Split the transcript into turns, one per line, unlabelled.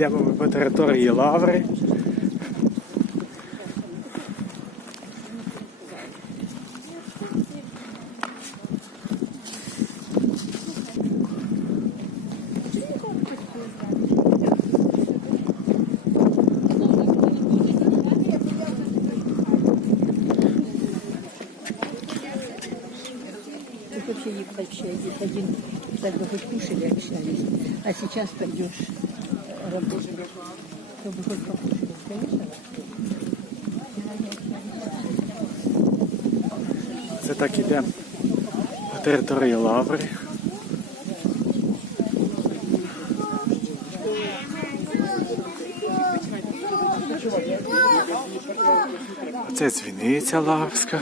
Йдемо ми по території Лаври.
Вообще не вообще один так бы хоть кушали, общались. А сейчас пойдешь
Це так іде по території лаври. Це дзвіниця лаврська.